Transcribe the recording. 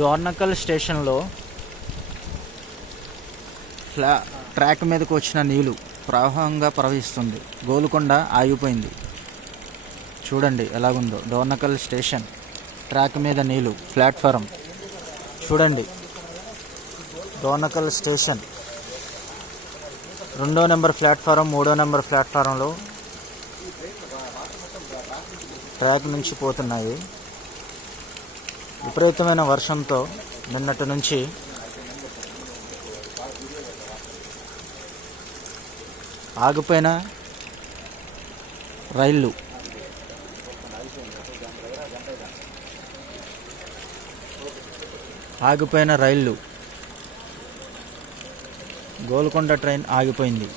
డోర్నకల్ స్టేషన్లో ట్రాక్ మీదకు వచ్చిన నీళ్లు ప్రవాహంగా ప్రవహిస్తుంది. గోల్కొండ ఆగిపోయింది. చూడండి ఎలాగుందో. డోర్నకల్ స్టేషన్ ట్రాక్ మీద నీళ్లు. ప్లాట్ఫారం చూడండి. డోర్నకల్ స్టేషన్ 2వ నెంబర్ ప్లాట్ఫారం, 3వ నెంబర్ ప్లాట్ఫారంలో ట్రాక్ నుంచి పోతున్నాయి. విపరీతమైన వర్షంతో నిన్నటి నుంచి ఆగిపోయిన రైళ్ళు. గోల్కొండ ట్రైన్ ఆగిపోయింది.